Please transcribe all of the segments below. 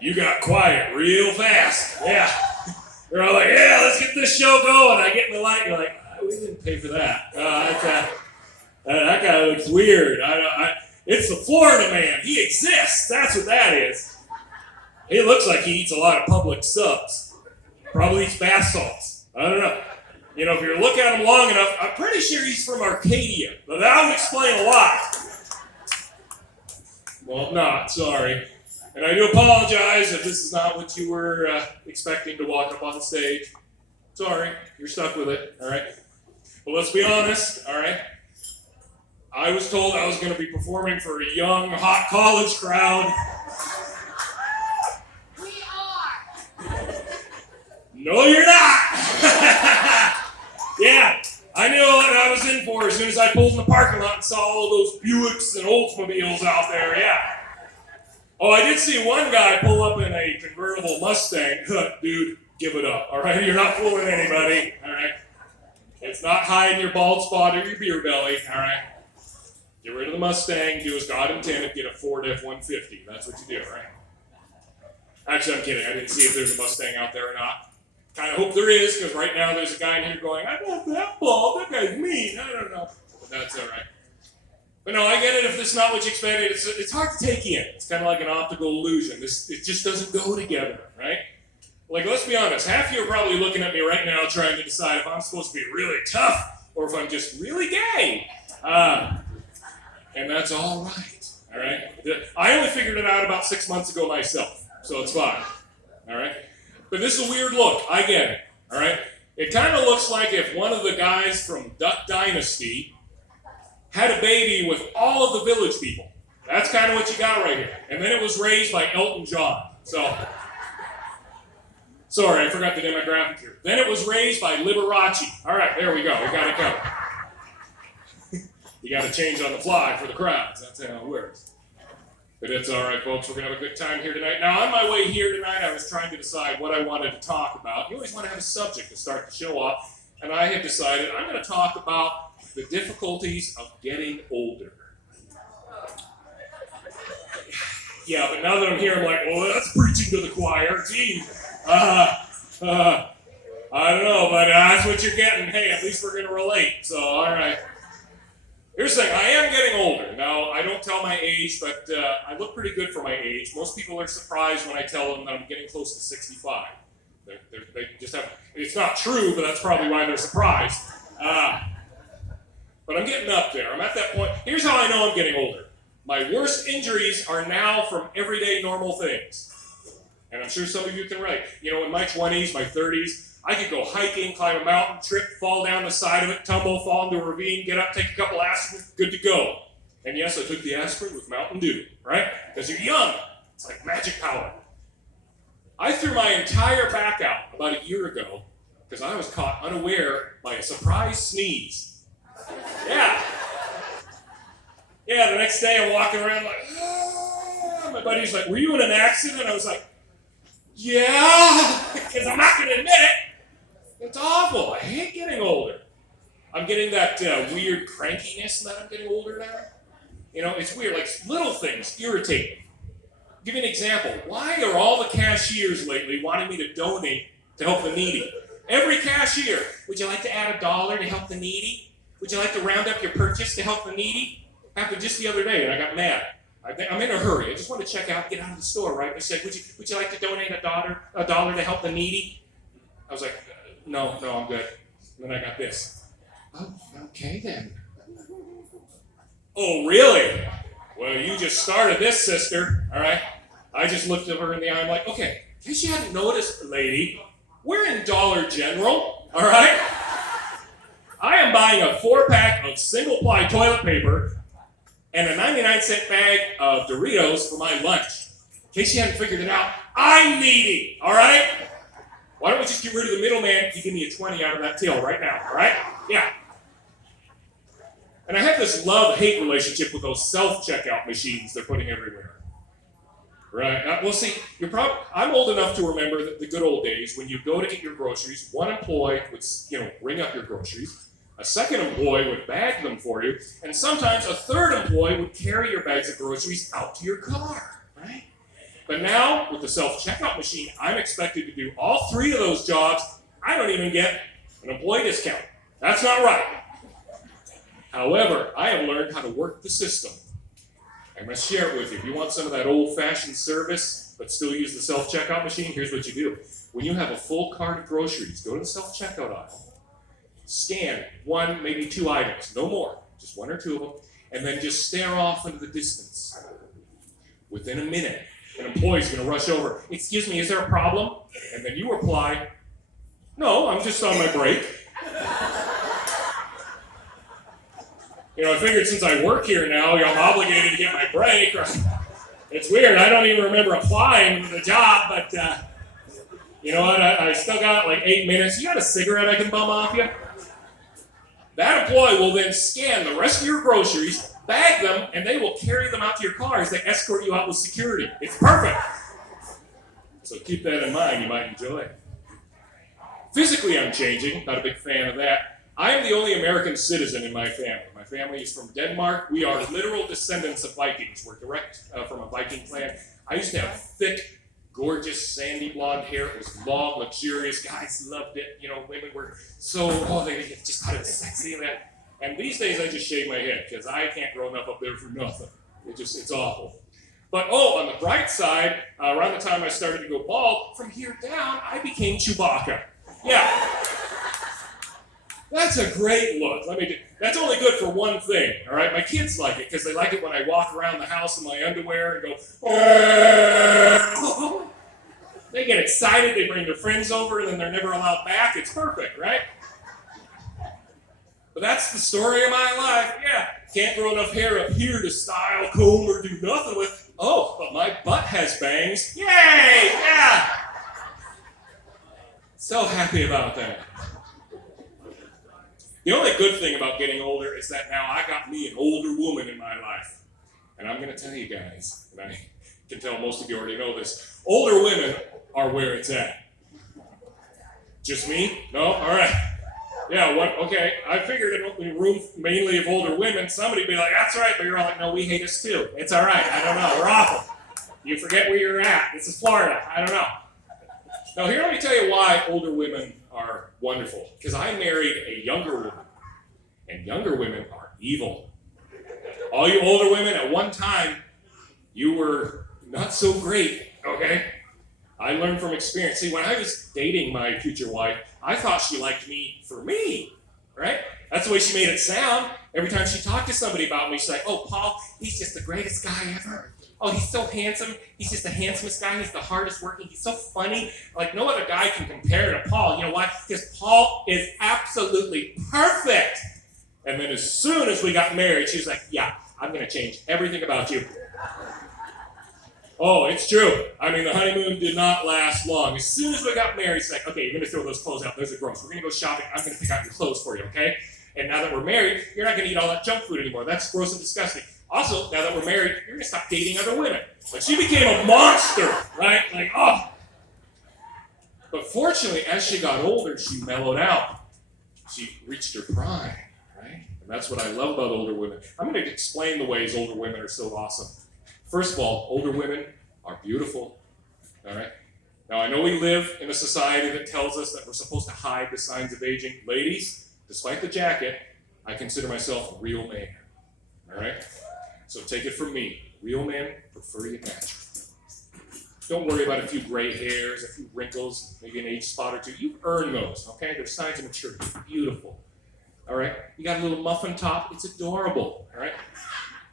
You got quiet real fast. Yeah. They're all like, yeah, let's get this show going. I get in the light, and you're like, we didn't pay for that. That guy looks weird. It's the Florida man. He exists. That's what that is. He looks like he eats a lot of public subs. Probably eats bath salts. I don't know. You know, if you look at him long enough, I'm pretty sure he's from Arcadia. But that would explain a lot. Well, not. Sorry. And I do apologize if this is not what you were expecting to walk up on the stage. Sorry. You're stuck with it. All right? But let's be honest. All right? I was told I was going to be performing for a young, hot college crowd. We are. No, you're not. Yeah, I knew what I was in for as soon as I pulled in the parking lot and saw all those Buicks and Oldsmobiles out there. Yeah. Oh, I did see one guy pull up in a convertible Mustang. Dude, give it up. All right, you're not fooling anybody. All right. It's not hiding your bald spot or your beer belly. All right. Get rid of the Mustang, do as God intended, get a Ford F-150. That's what you do, right? Actually, I'm kidding. I didn't see if there's a Mustang out there or not. Kind of hope there is, because right now there's a guy in here going, I got that bald, that guy's mean. I don't know. But that's all right. But no, I get it if this is not what you expected. It's hard to take in. It's kind of like an optical illusion. It just doesn't go together, right? Like, let's be honest. Half of you are probably looking at me right now trying to decide if I'm supposed to be really tough or if I'm just really gay. And that's all right, I only figured it out about 6 months ago myself, so it's fine, all right? But this is a weird look, I get it, all right? It kind of looks like if one of the guys from Duck Dynasty had a baby with all of the village people. That's kind of what you got right here. And then it was raised by Elton John, so. Sorry, I forgot the demographic here. Then it was raised by Liberace. All right, there we go, we got it covered. You got to change on the fly for the crowds. That's how it works. But it's all right, folks. We're going to have a good time here tonight. Now, on my way here tonight, I was trying to decide what I wanted to talk about. You always want to have a subject to start the show off. And I have decided I'm going to talk about the difficulties of getting older. Yeah, but now that I'm here, I'm like, well, that's preaching to the choir. Gee. I don't know, but that's what you're getting. Hey, at least we're going to relate. So, all right. Here's the thing, I am getting older. Now, I don't tell my age, but I look pretty good for my age. Most people are surprised when I tell them that I'm getting close to 65. They just have, it's not true, but that's probably why they're surprised. But I'm getting up there. I'm at that point. Here's how I know I'm getting older. My worst injuries are now from everyday normal things. And I'm sure some of you can relate. You know, in my 20s, my 30s, I could go hiking, climb a mountain, trip, fall down the side of it, tumble, fall into a ravine, get up, take a couple aspirin, good to go. And yes, I took the aspirin with Mountain Dew, right? Because you're young. It's like magic power. I threw my entire back out about a year ago because I was caught unaware by a surprise sneeze. Yeah. Yeah, the next day I'm walking around like, ah. My buddy's like, were you in an accident? I was like, yeah, because I'm not going to admit it. It's awful. I hate getting older. I'm getting that weird crankiness that I'm getting older now. You know, it's weird. Like, little things irritate me. I'll give you an example. Why are all the cashiers lately wanting me to donate to help the needy? Every cashier, would you like to add $1 to help the needy? Would you like to round up your purchase to help the needy? Happened just the other day, and I got mad. I'm in a hurry. I just want to check out, get out of the store, right? They said, would you like to donate $1 to help the needy? I was like, no, I'm good. And then I got this. Oh, okay then. Oh, really? Well, you just started this, sister, all right? I just looked at her in the eye. I'm like, okay, in case you hadn't noticed, lady, we're in Dollar General, all right? I am buying a 4-pack of single-ply toilet paper and a 99-cent bag of Doritos for my lunch. In case you haven't figured it out, I'm needy, all right? Why don't we just get rid of the middleman? You give me a 20 out of that till right now, all right? Yeah. And I have this love-hate relationship with those self-checkout machines they're putting everywhere. Right? Well, see, I'm old enough to remember the good old days when you go to get your groceries, one employee would, ring up your groceries, a second employee would bag them for you, and sometimes a third employee would carry your bags of groceries out to your car, right? But now, with the self-checkout machine, I'm expected to do all 3 of those jobs. I don't even get an employee discount. That's not right. However, I have learned how to work the system. I'm going to share it with you. If you want some of that old-fashioned service, but still use the self-checkout machine, here's what you do. When you have a full cart of groceries, go to the self-checkout aisle, scan 1, maybe 2 items, no more, just 1 or 2 of them, and then just stare off into the distance. Within a minute, an employee's going to rush over. Excuse me, is there a problem? And then you reply, no, I'm just on my break. I figured since I work here now, I'm obligated to get my break. It's weird, I don't even remember applying to the job, but you know what, I still got like 8 minutes. You got a cigarette I can bum off you? That employee will then scan the rest of your groceries, bag them, and they will carry them out to your car as they escort you out with security. It's perfect. So keep that in mind, you might enjoy it. Physically, I'm changing, not a big fan of that. I am the only American citizen in my family. My family is from Denmark. We are literal descendants of Vikings. We're direct from a Viking clan. I used to have thick, gorgeous, sandy blonde hair. It was long, luxurious. Guys loved it. Women were so, they just thought it was sexy and that. And these days I just shave my head because I can't grow enough up there for nothing. It's awful. But on the bright side, around the time I started to go bald, from here down, I became Chewbacca. Yeah. That's a great look. That's only good for one thing, all right? My kids like it because they like it when I walk around the house in my underwear and go, oh. They get excited, they bring their friends over, and then they're never allowed back. It's perfect, right? But that's the story of my life. Yeah, can't grow enough hair up here to style, comb, or do nothing with. Oh, but my butt has bangs. Yay! Yeah! So happy about that. The only good thing about getting older is that now I got me an older woman in my life. And I'm going to tell you guys, and I can tell most of you already know this, older women are where it's at. Just me? No? All right. Yeah, okay, I figured in a room mainly of older women, somebody would be like, that's right, but you're all like, no, we hate us too. It's all right, I don't know, we're awful. You forget where you're at. This is Florida, I don't know. Now here, let me tell you why older women are wonderful. Because I married a younger woman, and younger women are evil. All you older women, at one time, you were not so great, okay? I learned from experience. See, when I was dating my future wife, I thought she liked me for me, right? That's the way she made it sound. Every time she talked to somebody about me, she's like, oh, Paul, he's just the greatest guy ever. Oh, he's so handsome. He's just the handsomest guy. He's the hardest working. He's so funny. Like, no other guy can compare to Paul. You know why? Because Paul is absolutely perfect. And then as soon as we got married, she was like, yeah, I'm going to change everything about you. Oh, it's true. I mean, the honeymoon did not last long. As soon as we got married, she's like, okay, you're going to throw those clothes out. Those are gross. We're going to go shopping. I'm going to pick out your clothes for you, okay? And now that we're married, you're not going to eat all that junk food anymore. That's gross and disgusting. Also, now that we're married, you're going to stop dating other women. But she became a monster, right? Like, oh. But fortunately, as she got older, she mellowed out. She reached her prime, right? And that's what I love about older women. I'm going to explain the ways older women are so awesome. First of all, older women are beautiful, all right? Now, I know we live in a society that tells us that we're supposed to hide the signs of aging. Ladies, despite the jacket, I consider myself a real man, all right? So take it from me. Real men prefer you natural. Don't worry about a few gray hairs, a few wrinkles, maybe an age spot or two. You earn those, okay? They're signs of maturity. Beautiful, all right? You got a little muffin top. It's adorable, all right?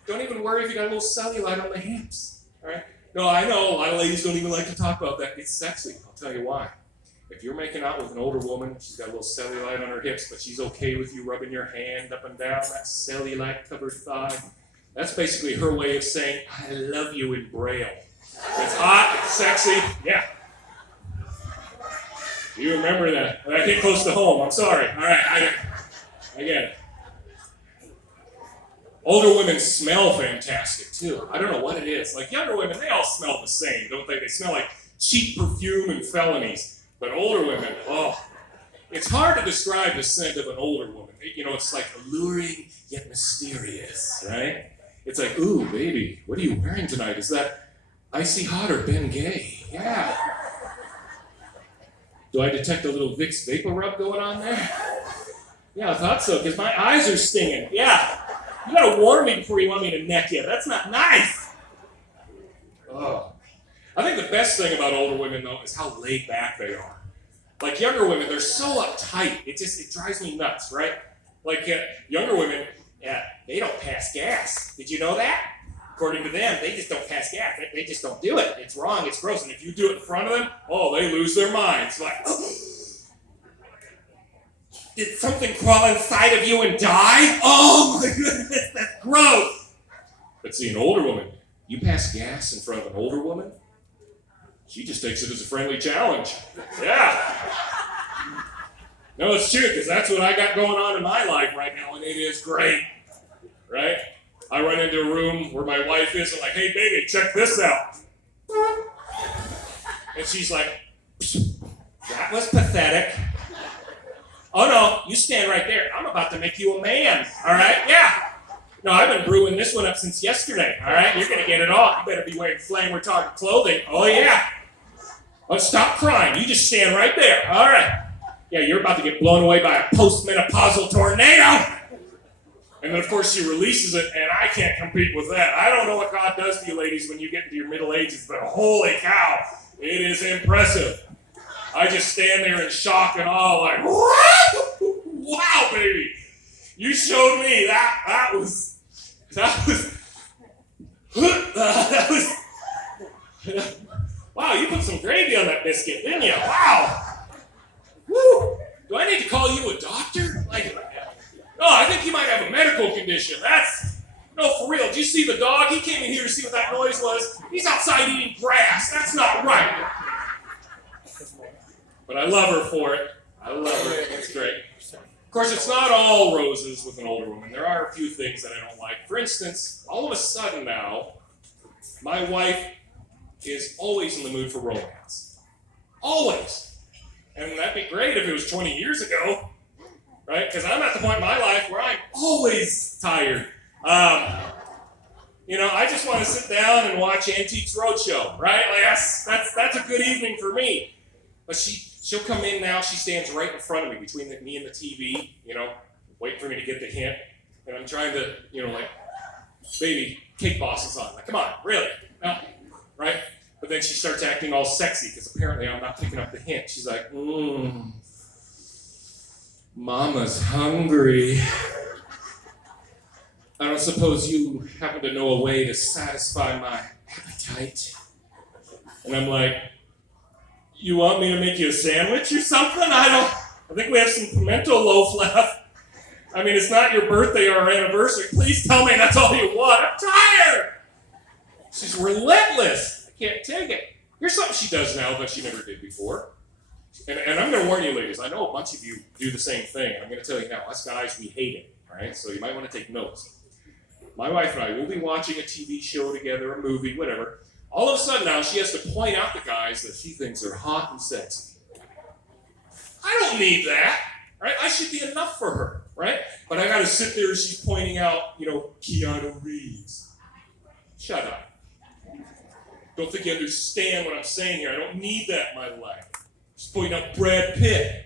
Don't even worry if you got a little cellulite on the hips, all right? No, I know a lot of ladies don't even like to talk about that. It's sexy. I'll tell you why. If you're making out with an older woman, she's got a little cellulite on her hips, but she's okay with you rubbing your hand up and down that cellulite-covered thigh, that's basically her way of saying, I love you in Braille. It's hot, it's sexy, yeah. You remember that. That hit close to home. I'm sorry. All right, I get it. Older women smell fantastic, too. I don't know what it is. Like, younger women, they all smell the same, don't they? They smell like cheap perfume and felonies. But older women, oh. It's hard to describe the scent of an older woman. It's like alluring yet mysterious, right? It's like, ooh, baby, what are you wearing tonight? Is that Icy hot or Ben Gay? Yeah. Do I detect a little Vicks vapor rub going on there? Yeah, I thought so, because my eyes are stinging. Yeah. You gotta warn me before you want me to neck you. That's not nice. Oh. I think the best thing about older women, though, is how laid back they are. Like younger women, they're so uptight. It drives me nuts, right? Like younger women, they don't pass gas. Did you know that? According to them, they just don't pass gas. They just don't do it. It's wrong. It's gross. And if you do it in front of them, they lose their minds. Like, did something crawl inside of you and die? Oh my goodness, that's gross. But see, an older woman, you pass gas in front of an older woman, she just takes it as a friendly challenge. Yeah. No, it's true, because that's what I got going on in my life right now, and it is great. Right? I run into a room where my wife is, and I'm like, hey, baby, check this out. And she's like, that was pathetic. Oh, no, you stand right there. I'm about to make you a man, all right? Yeah. No, I've been brewing this one up since yesterday, all right? You're going to get it all. You better be wearing flame retardant clothing. Oh, yeah. Oh, stop crying. You just stand right there, all right? Yeah, you're about to get blown away by a postmenopausal tornado. And then, of course, she releases it, and I can't compete with that. I don't know what God does to you ladies when you get into your middle ages, but holy cow, it is impressive. I just stand there in shock and awe, like, wow, baby. You showed me that was wow, you put some gravy on that biscuit, didn't you? Wow. Woo. Do I need to call you a doctor? No, I think you might have a medical condition. No, for real. Did you see the dog? He came in here to see what that noise was. He's outside eating grass. That's not right. But I love her for it. I love her. It's great. Of course, it's not all roses with an older woman. There are a few things that I don't like. For instance, all of a sudden now, my wife is always in the mood for romance. Always. And that'd be great if it was 20 years ago, right? Because I'm at the point in my life where I'm always tired. I just want to sit down and watch Antiques Roadshow, right? Like that's a good evening for me. But she'll come in now. She stands right in front of me, between me and the TV, wait for me to get the hint. And I'm trying to, baby, Cake Boss is on. Like, come on, really? No, right? But then she starts acting all sexy because apparently I'm not picking up the hint. She's like, Mama's hungry. I don't suppose you happen to know a way to satisfy my appetite? And I'm like, you want me to make you a sandwich or something? I think we have some pimento loaf left. I mean, it's not your birthday or our anniversary. Please tell me that's all you want. I'm tired. She's relentless. I can't take it. Here's something she does now that she never did before. And I'm going to warn you, ladies. I know a bunch of you do the same thing. I'm going to tell you now. Us guys, we hate it. All right? So you might want to take notes. My wife and I will be watching a TV show together, a movie, whatever. All of a sudden now, she has to point out the guys that she thinks are hot and sexy. I don't need that, right? I should be enough for her, right? But I got to sit there as she's pointing out, Keanu Reeves. Shut up. Don't think you understand what I'm saying here. I don't need that in my life. Just pointing out Brad Pitt.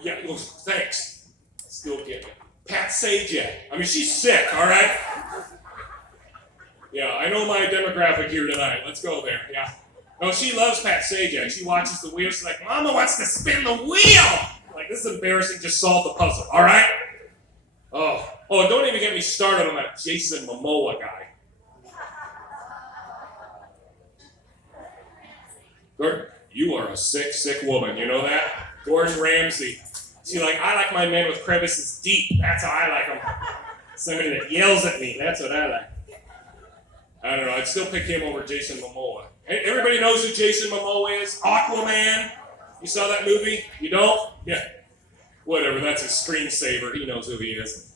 Yeah, well, thanks. Still getting it. Pat Sajak. I mean, she's sick, all right? Yeah, I know my demographic here tonight. Let's go there, yeah. No, she loves Pat Sajak. She watches the wheel. She's like, Mama wants to spin the wheel! Like, this is embarrassing. Just solve the puzzle, all right? Oh, don't even get me started on that Jason Momoa guy. Gordon, you are a sick, sick woman. You know that? Gordon Ramsay. She's like, I like my men with crevices deep. That's how I like them. Somebody that yells at me. That's what I like. I don't know. I'd still pick him over Jason Momoa. Everybody knows who Jason Momoa is? Aquaman. You saw that movie? You don't? Yeah. Whatever. That's his screensaver. He knows who he is.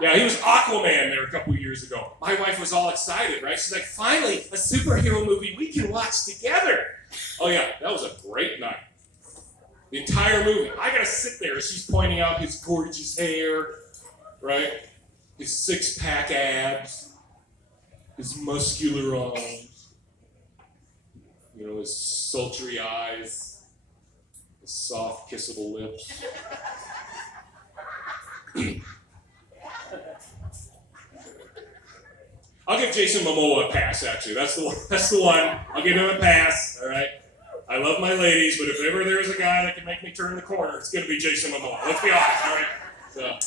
Yeah, he was Aquaman there a couple years ago. My wife was all excited, right? She's like, finally, a superhero movie we can watch together. Oh, yeah. That was a great night. The entire movie. I got to sit there as she's pointing out his gorgeous hair, right? His six-pack abs. His muscular arms. You know, his sultry eyes, his soft, kissable lips. I'll give Jason Momoa a pass, actually. That's the one. I'll give him a pass, all right? I love my ladies, but if ever there's a guy that can make me turn the corner, it's going to be Jason Momoa. Let's be honest, all right? So,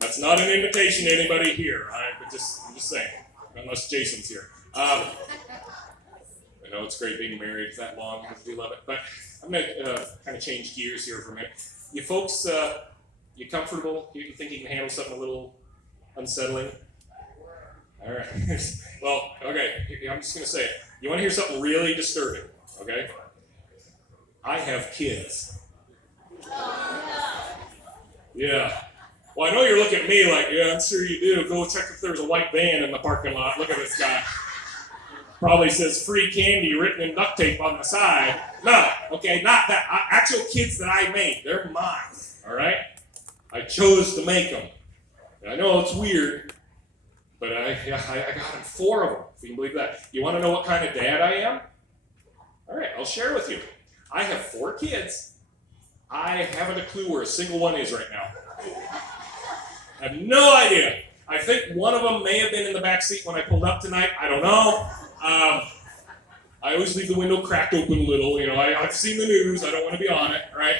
that's not an invitation to anybody here, all right? But I'm just saying, unless Jason's here. I know it's great being married that long. I do love it. But I'm going to kind of change gears here for a minute. You folks, you comfortable? You think you can handle something a little unsettling? All right. Well, okay. I'm just going to say it. You want to hear something really disturbing, okay? I have kids. Yeah. Well, I know you're looking at me like, yeah, I'm sure you do. Go check if there's a white van in the parking lot. Look at this guy. Probably says free candy written in duct tape on the side. No, okay, not that. Actual kids that I made. They're mine, all right? I chose to make them. And I know it's weird, but I got them 4 of them, if you can believe that. You want to know what kind of dad I am? All right, I'll share with you. I have 4 kids. I haven't a clue where a single one is right now. I have no idea. I think one of them may have been in the back seat when I pulled up tonight. I don't know. I always leave the window cracked open a little. You know, I've seen the news. I don't want to be on it, right?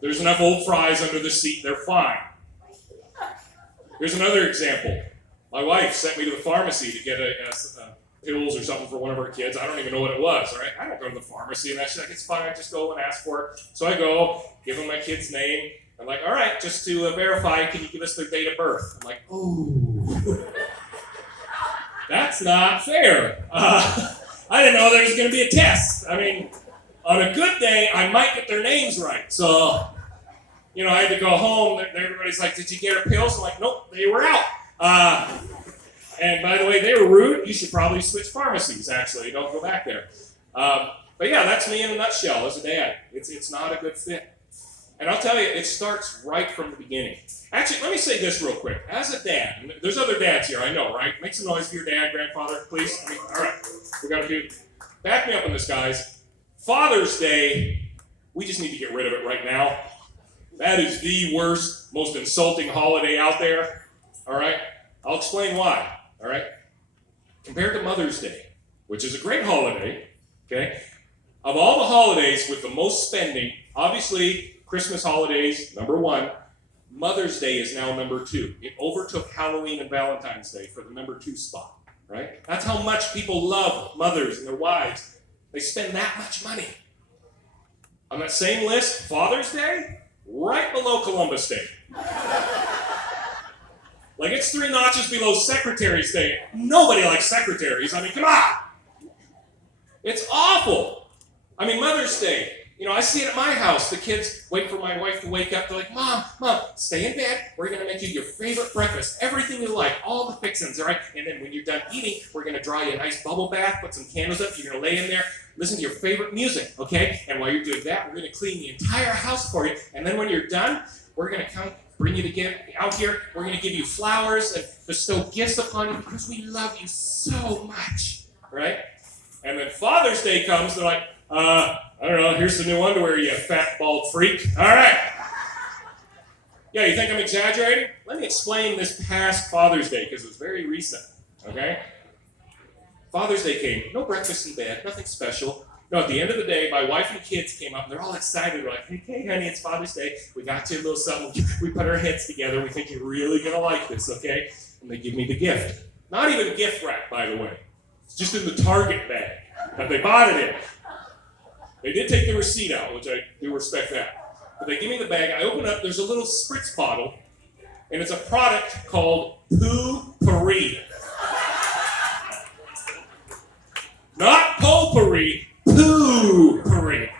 There's enough old fries under the seat. They're fine. Here's another example. My wife sent me to the pharmacy to get pills or something for one of her kids. I don't even know what it was, right? I don't go to the pharmacy, and she's like, it's fine, just go and ask for it. So I go, give them my kid's name. I'm like, all right, just to verify, can you give us their date of birth? I'm like, ooh, that's not fair. I didn't know there was going to be a test. I mean, on a good day, I might get their names right. So, you know, I had to go home. Everybody's like, did you get her pills? I'm like, nope, they were out. And by the way, they were rude. You should probably switch pharmacies, actually. Don't go back there. But yeah, that's me in a nutshell as a dad. It's not a good fit. And I'll tell you, it starts right from the beginning. Actually, let me say this real quick. As a dad, and there's other dads here, I know, right? Make some noise for your dad, grandfather, please. All right, we got a few. Back me up on this, guys. Father's Day, we just need to get rid of it right now. That is the worst, most insulting holiday out there. All right? I'll explain why. All right? Compared to Mother's Day, which is a great holiday, okay? Of all the holidays with the most spending, obviously, Christmas holidays, number 1. Mother's Day is now number 2. It overtook Halloween and Valentine's Day for the number 2 spot, right? That's how much people love mothers and their wives. They spend that much money. On that same list, Father's Day, right below Columbus Day. Like, it's 3 notches below Secretary's Day. Nobody likes secretaries. I mean, come on. It's awful. I mean, Mother's Day. You know, I see it at my house. The kids wait for my wife to wake up. They're like, Mom, stay in bed. We're going to make you your favorite breakfast. Everything you like. All the fixings, all right? And then when you're done eating, we're going to draw you a nice bubble bath, put some candles up. You're going to lay in there, listen to your favorite music, okay? And while you're doing that, we're going to clean the entire house for you. And then when you're done, we're going to come bring you to get out here. We're going to give you flowers and bestow gifts upon you because we love you so much, right? And then Father's Day comes. They're like, I don't know, here's the new underwear, you fat, bald freak. All right. Yeah, you think I'm exaggerating? Let me explain this past Father's Day, because it was very recent, okay? Father's Day came, no breakfast in bed, nothing special. No, at the end of the day, my wife and kids came up, and they're all excited. They're like, hey, honey, it's Father's Day. We got you a little something. We put our heads together. We think you're really going to like this, okay? And they give me the gift. Not even gift wrap, by the way. It's just in the Target bag that they bought it in. They did take the receipt out, which I do respect that. But they give me the bag. I open up. There's a little spritz bottle, and it's a product called Poo-Pourri. Not potpourri, Poo-Pourri.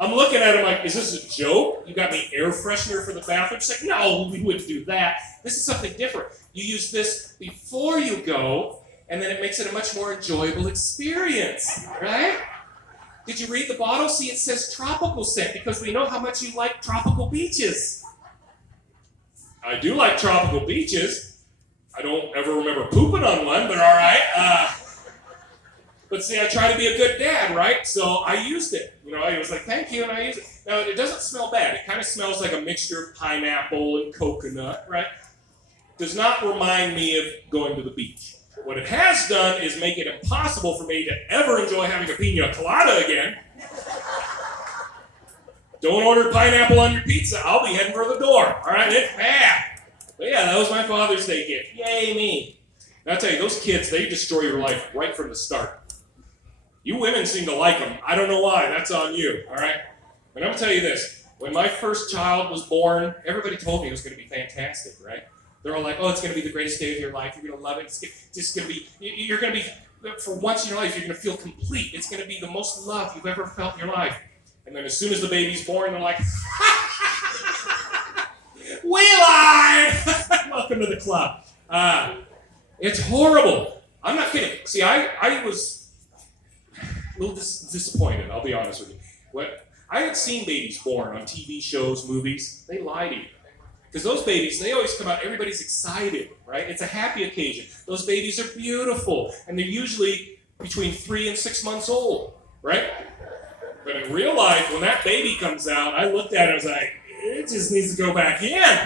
I'm looking at him like, is this a joke? You got me air freshener for the bathroom? She's like, no, we wouldn't do that. This is something different. You use this before you go, and then it makes it a much more enjoyable experience, right? Did you read the bottle? See, it says tropical scent because we know how much you like tropical beaches. I do like tropical beaches. I don't ever remember pooping on one, but all right. But see, I try to be a good dad, right? So I used it. I was like, thank you, and I used it. Now, it doesn't smell bad. It kind of smells like a mixture of pineapple and coconut, right? Does not remind me of going to the beach. What it has done is make it impossible for me to ever enjoy having a pina colada again. Don't order pineapple on your pizza. I'll be heading for the door. All right, it's bad. But yeah, that was my Father's Day gift. Yay, me. And I'll tell you, those kids, they destroy your life right from the start. You women seem to like them. I don't know why. That's on you, all right? And I'm going to tell you this. When my first child was born, everybody told me it was going to be fantastic, right? They're all like, oh, it's going to be the greatest day of your life. You're going to love it. It's just going to be, you're going to be, for once in your life, you're going to feel complete. It's going to be the most love you've ever felt in your life. And then as soon as the baby's born, they're like, we lied! Welcome to the club. It's horrible. I'm not kidding. See, I was a little disappointed, I'll be honest with you. I had seen babies born on TV shows, movies. They lie to you. Because those babies, they always come out, everybody's excited, right? It's a happy occasion. Those babies are beautiful, and they're usually between 3 and 6 months old, right? But in real life, when that baby comes out, I looked at it and was like, it just needs to go back in.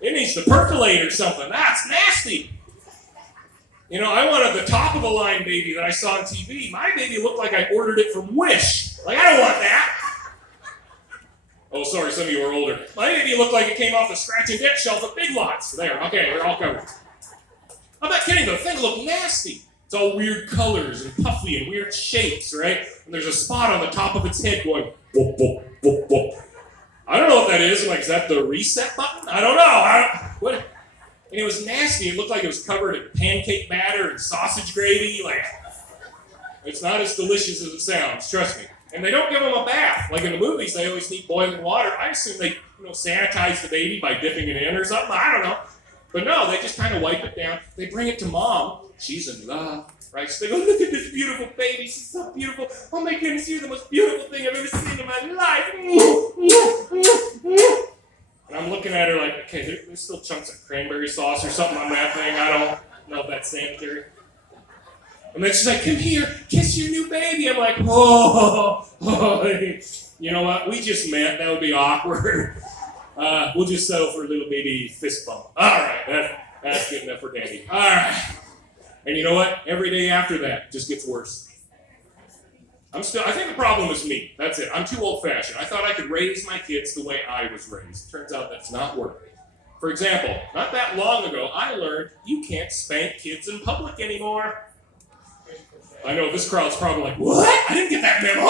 It needs to percolate or something. That's nasty. I wanted the top of the line baby that I saw on TV. My baby looked like I ordered it from Wish. Like, I don't want that. Oh, sorry, some of you are older. My baby looked like it came off the scratch and dent shelf at Big Lots. There, okay, we're all covered. I'm not kidding, though. The thing looked nasty. It's all weird colors and puffy and weird shapes, right? And there's a spot on the top of its head going, whoop, whoop, whoop, whoop. I don't know what that is. Like, is that the reset button? I don't know. What? And it was nasty. It looked like it was covered in pancake batter and sausage gravy. Like, it's not as delicious as it sounds, trust me. And they don't give them a bath. Like in the movies, they always need boiling water. I assume they, sanitize the baby by dipping it in or something. I don't know. But no, they just kind of wipe it down. They bring it to mom. She's in love, right? So they go, look at this beautiful baby. She's so beautiful. Oh my goodness, you're the most beautiful thing I've ever seen in my life. And I'm looking at her like, okay, there's still chunks of cranberry sauce or something on that thing. I don't know if that's sanitary. And then she's like, come here, kiss your new baby. I'm like, oh. You know what? We just met. That would be awkward. We'll just settle for a little baby fist bump. All right, that's good enough for Daddy. All right. And you know what? Every day after that just gets worse. I think the problem is me. That's it. I'm too old-fashioned. I thought I could raise my kids the way I was raised. Turns out that's not working. For example, not that long ago, I learned you can't spank kids in public anymore. I know this crowd's probably like, what? I didn't get that memo.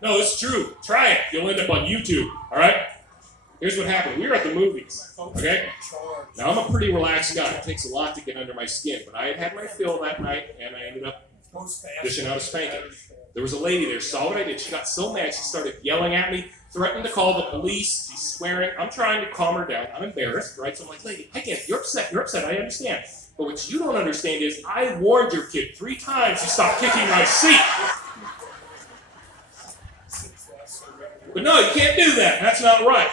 No, it's true. Try it. You'll end up on YouTube, all right? Here's what happened. We were at the movies, okay? Now, I'm a pretty relaxed guy. It takes a lot to get under my skin, but I had my fill that night, and I ended up dishing out a spanking. There was a lady there, saw what I did. She got so mad, she started yelling at me, threatened to call the police. She's swearing. I'm trying to calm her down. I'm embarrassed, right? So I'm like, lady, I get it. You're upset. I understand. But what you don't understand is I warned your kid 3 times to stop kicking my seat. But no, you can't do that. That's not right.